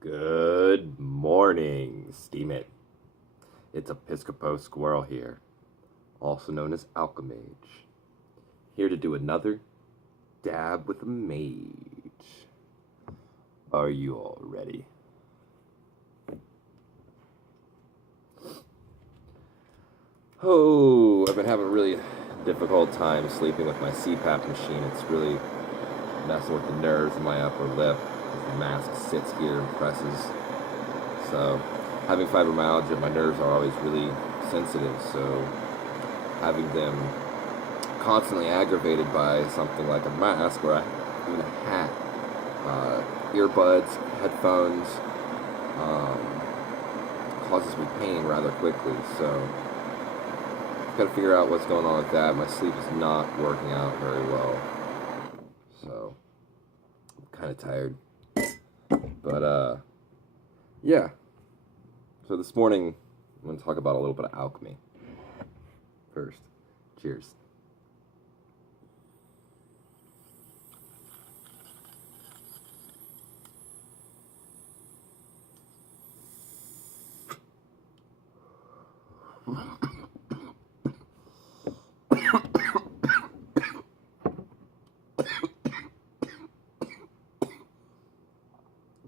Good morning, steam it. It's Episcopo Squirrel here, also known as Alchemage, here to do another dab with a mage. Are you all ready? Oh, I've been having a really difficult time sleeping with my CPAP machine. It's really messing with the nerves in my upper lip as the mask sits here and presses. So, having fibromyalgia, my nerves are always really sensitive, so having them constantly aggravated by something like a mask or even a hat, earbuds, headphones, um, causes me pain rather quickly. So, I've got to figure out what's going on with that. My sleep is not working out very well, so I'm kind of tired. But, yeah. So this morning, I'm going to talk about a little bit of alchemy. First, cheers.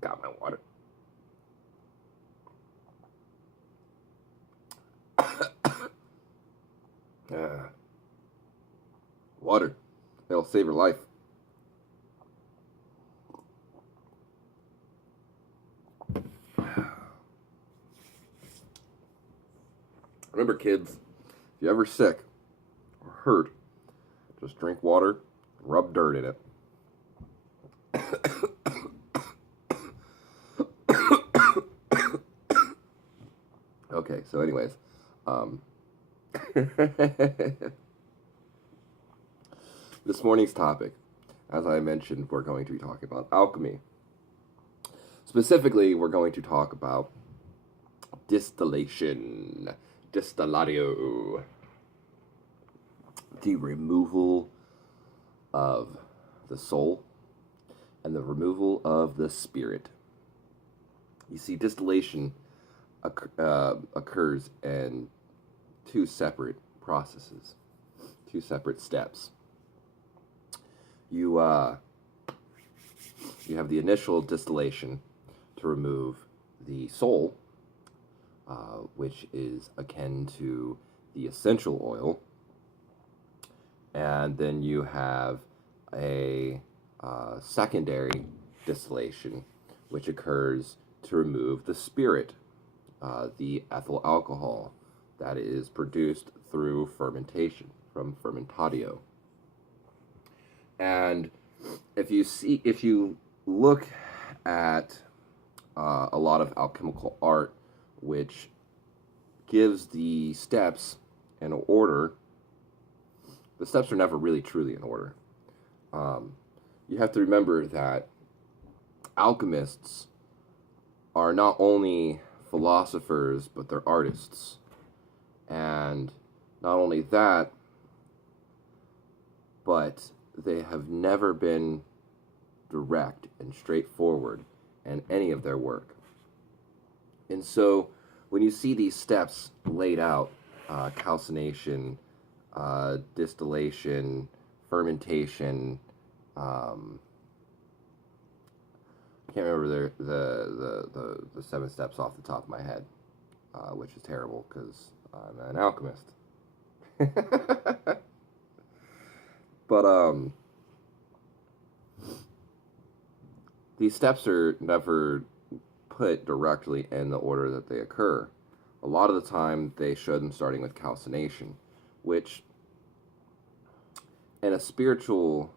Got my water. Water. It'll save your life. Remember, kids, if you're ever sick or hurt, just drink water, rub dirt in it. Okay, so anyways, this morning's topic, as I mentioned, we're going to be talking about alchemy. Specifically, we're going to talk about distillation, distillatio, the removal of the soul and the removal of the spirit. You see, distillation occurs in two separate processes, two separate steps. You have the initial distillation to remove the soul, which is akin to the essential oil, and then you have a secondary distillation, which occurs to remove the spirit, the ethyl alcohol that is produced through fermentation, from fermentatio. And if you look at a lot of alchemical art, which gives the steps in order, the steps are never really truly in order. You have to remember that alchemists are not only philosophers, but they're artists. And not only that, but they have never been direct and straightforward in any of their work. And so when you see these steps laid out, calcination, distillation, fermentation, I can't remember the 7 steps off the top of my head, which is terrible because I'm an alchemist. But these steps are never put directly in the order that they occur. A lot of the time, they show them starting with calcination, which in spiritual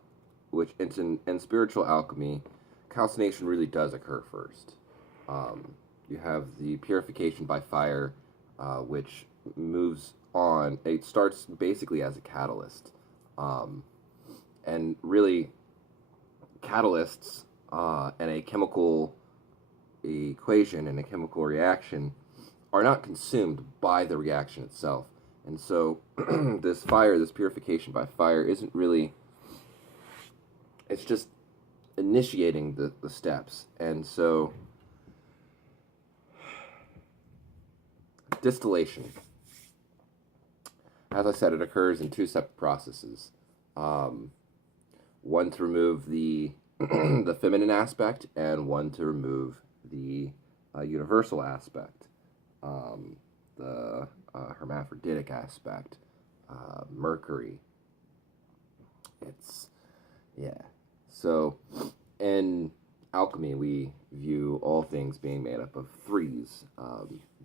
alchemy, calcination really does occur first. You have the purification by fire, which moves on. It starts basically as a catalyst. And really, catalysts and a chemical equation and a chemical reaction are not consumed by the reaction itself. And so this purification by fire isn't really, it's just initiating the steps. And so Distillation. As I said, it occurs in two separate processes. One to remove the the feminine aspect, and one to remove the universal aspect, the hermaphroditic aspect, Mercury. It's, yeah. So, in alchemy, we view all things being made up of threes.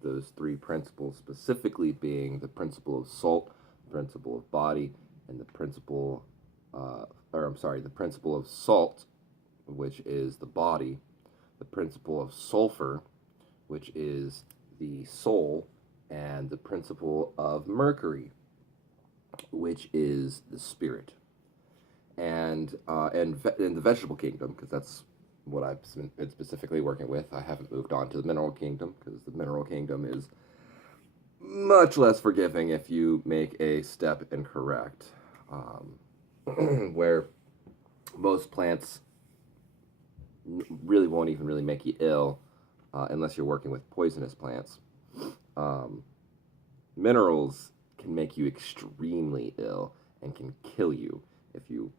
Those three principles specifically being the principle of salt, the principle of body, and the principle, the principle of salt, which is the body, the principle of sulfur, which is the soul, and the principle of mercury, which is the spirit. And in the vegetable kingdom, because that's what I've been specifically working with, I haven't moved on to the mineral kingdom, because the mineral kingdom is much less forgiving if you make a step incorrect, where most plants really won't even really make you ill unless you're working with poisonous plants. Minerals can make you extremely ill and can kill you if you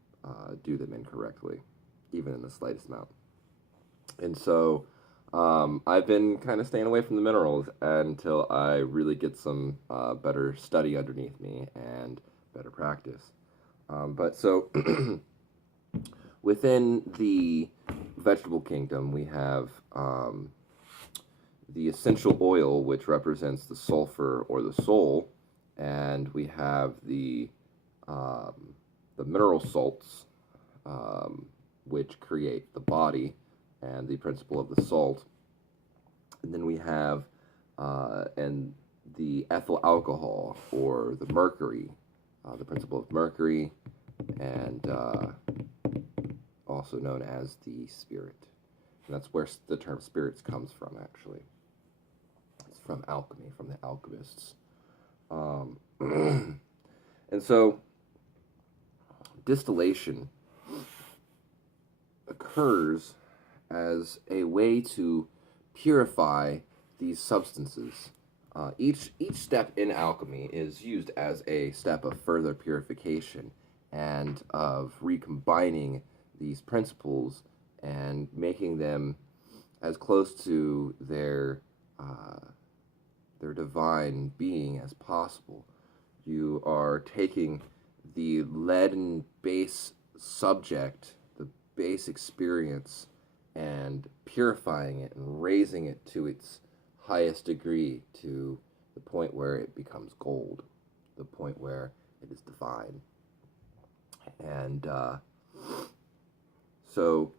do them incorrectly, even in the slightest amount. And so I've been kind of staying away from the minerals until I really get some better study underneath me and better practice. But so within the vegetable kingdom, we have the essential oil, which represents the sulfur or the soul, and we have the mineral salts, which create the body and the principle of the salt. And then we have and the ethyl alcohol, or the mercury, the principle of mercury, and also known as the spirit. And that's where the term spirits comes from, actually. It's from alchemy, from the alchemists. And so distillation occurs as a way to purify these substances. Each step in alchemy is used as a step of further purification and of recombining these principles and making them as close to their divine being as possible. You are taking the leaden base subject, the base experience, and purifying it and raising it to its highest degree, to the point where it becomes gold, the point where it is divine. And so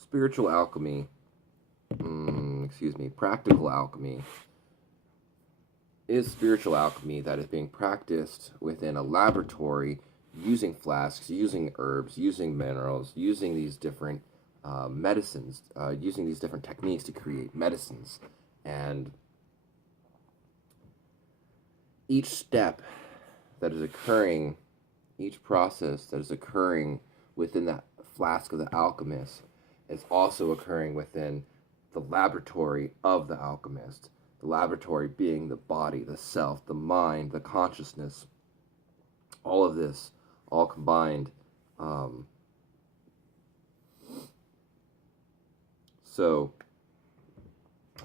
spiritual alchemy, practical alchemy is spiritual alchemy that is being practiced within a laboratory, using flasks, using herbs, using minerals, using these different medicines, using these different techniques to create medicines. And each step that is occurring, each process that is occurring within that flask of the alchemist is also occurring within the laboratory of the alchemist. The laboratory being the body, the self, the mind, the consciousness, all of this, all combined. So,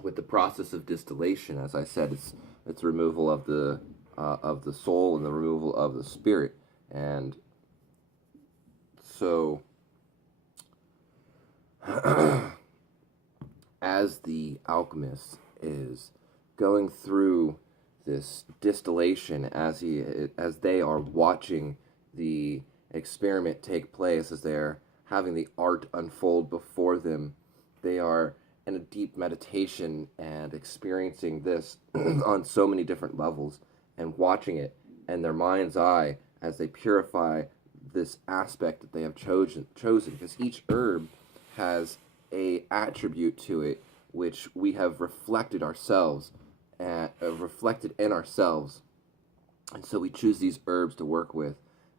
with the process of distillation, as I said, it's removal of the soul and the removal of the spirit, and so as the alchemist is going through this distillation, as they are watching the experiment take place, as they're having the art unfold before them, they are in a deep meditation and experiencing this on so many different levels, and watching it in their mind's eye as they purify this aspect that they have chosen, because each herb has a attribute to it which we have reflected ourselves and reflected in ourselves, and so we choose these herbs to work with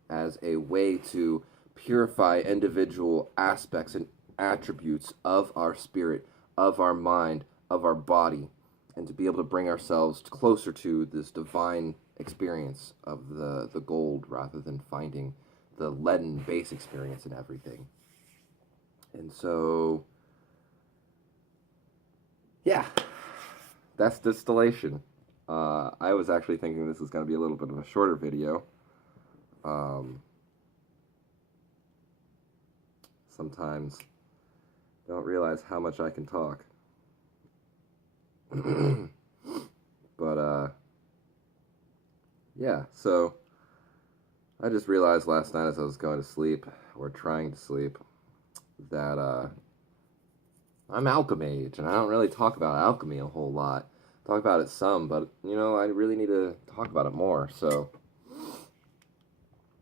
as a way to purify individual aspects and attributes of our spirit, of our mind, of our body, and to be able to bring ourselves closer to this divine experience of the gold, rather than finding the leaden base experience in everything. And so, yeah, that's distillation. I was actually thinking this was going to be a little bit of a shorter video. Sometimes don't realize how much I can talk. But, yeah, so I just realized last night as I was going to sleep, or trying to sleep, that I'm Alchemage, and I don't really talk about alchemy a whole lot. Talk about it some, but, you know, I really need to talk about it more, so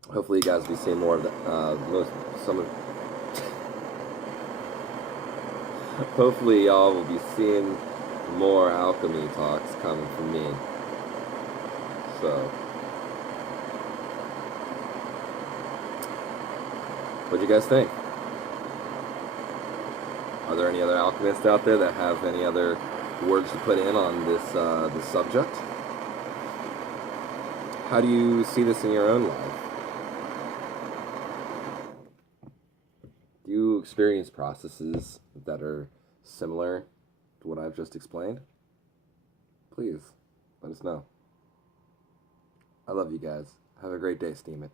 hopefully you guys will be seeing more of the, hopefully y'all will be seeing more alchemy talks coming from me. So, what'd you guys think? Are there any other alchemists out there that have any other words to put in on this subject? How do you see this in your own life? Do you experience processes that are similar to what I've just explained? Please, let us know. I love you guys. Have a great day, Steam It.